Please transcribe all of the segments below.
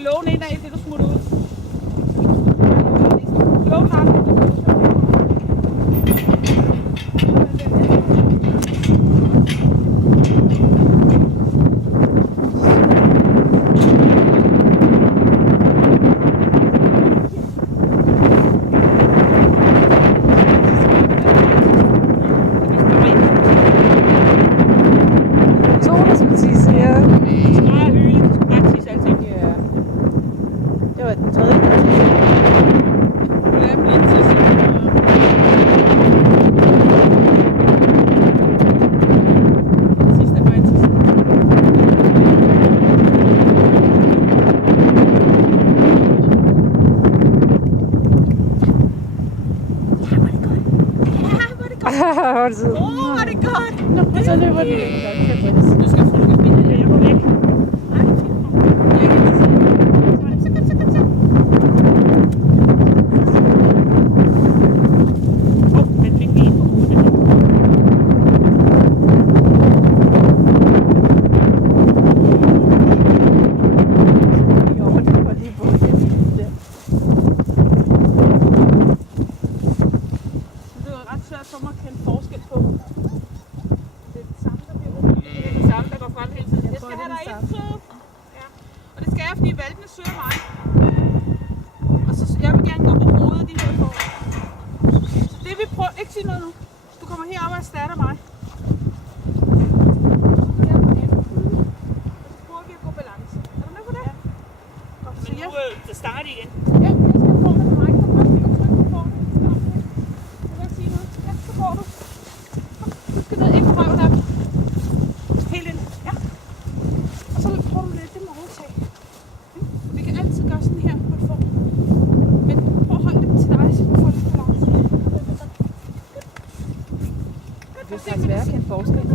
lågen ind af, det du smutter ud. Lågen har det. Var det godt? Nå, så løber den. Du skal få det spille, jeg går væk. Men fik vi en på hovedet. For mig at kende forskel på. Det er det samme, der bliver det. Det er det samme, der går frem hele tiden. Jeg skal have dig ind, søde. Ja. Og det skal jeg, fordi valgene søger mig. Og så jeg vil gerne gå på hovedet de her får. Så det vi prøver, ikke sige noget nu. Du kommer herop og erstatter mig. Så prøver vi at gå balance. Er du med på det? Ja. Godt, så nu så start igen. Ja, jeg skal få det på mig. Kom op, og tryk på formen. Så går du. Kom, du skal ned ind på røven op. Helt ind. Ja. Og så prøver du lidt det med overtag. Vi kan altid gøre sådan her på et form. Men prøv at holde det til dig, så du får lidt balance. Det er faktisk værd at kende forskel.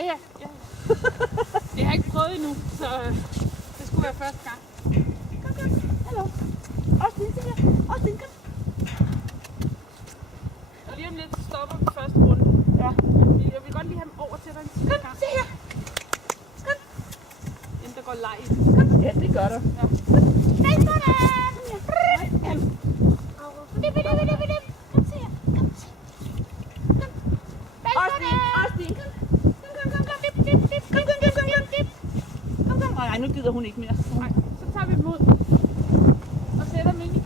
Ja. Det har jeg ikke prøvet endnu, så det skulle være første gang. Kom. Hallo. Austin, se her. Austin, kom. Og lige om lidt stopper vi første runde. Ja. Jeg vil godt lige have dem over til dig en sidste gang. Se her. Kom. Inden der går leg i. Kom. Ja, det gør der. Ja. Nej, sådan. Kom. Kom, se her. Kom. Austin. Nej, nu gider hun ikke mere. Nej, så tager vi dem ud og sætter dem ind i